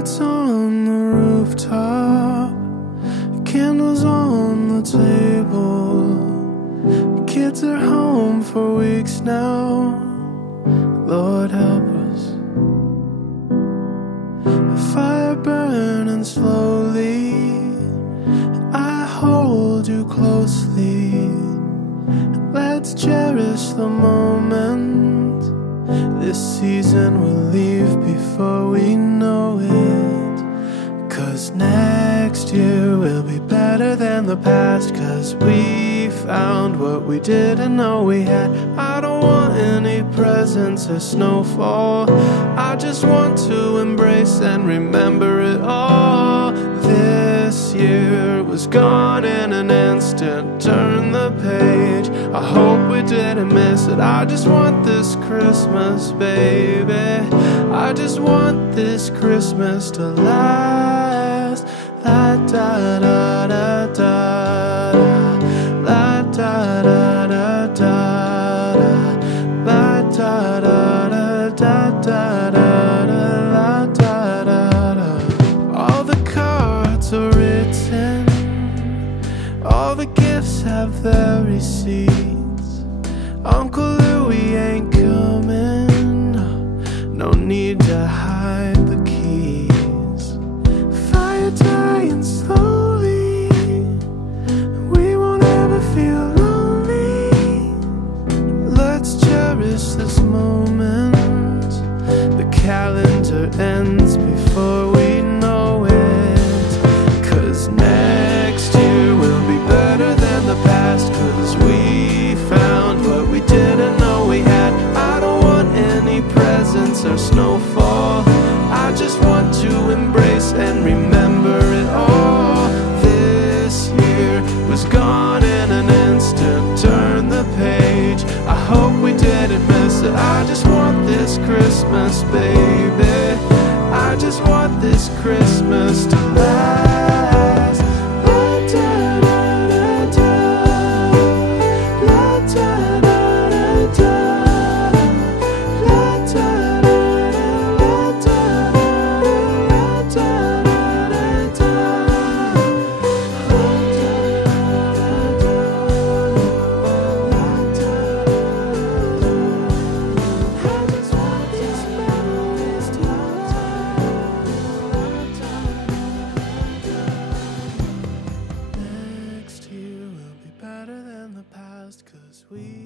Lights on the rooftop, candles on the table. Kids are home for weeks now. Lord help us. A fire burning slowly, I hold you closely. Let's cherish the moment. This season will leave before we know it. 'Cause next year will be better than the past, 'cause we found what we didn't know we had. I don't want any presents or snowfall, I just want to embrace and remember it all. This year was gone in an instant, turn the page, I hope we didn't miss it. I just want this Christmas, baby, I just want this Christmas to last. La da da da da, la da da da da, la da da da da da, la da da da. All the cards are written, all the gifts have their receipts. Uncle Louie ain't coming, no need to hide the keys. Fire dying slowly, we won't ever feel lonely. Let's cherish this moment, the calendar ends before we know it. 'Cause next year will be better than the past, 'cause we found what we didn't know we had. I don't want any presents or snowfall, I just want to embrace and remember it all. This year was gone in an instant, turn the page, I hope we didn't miss it. I just want this Christmas, baby, I just want this Christmas to last. La da da da da, la da da da da, la da da da, la da da da, next year will be better than the past, 'cause we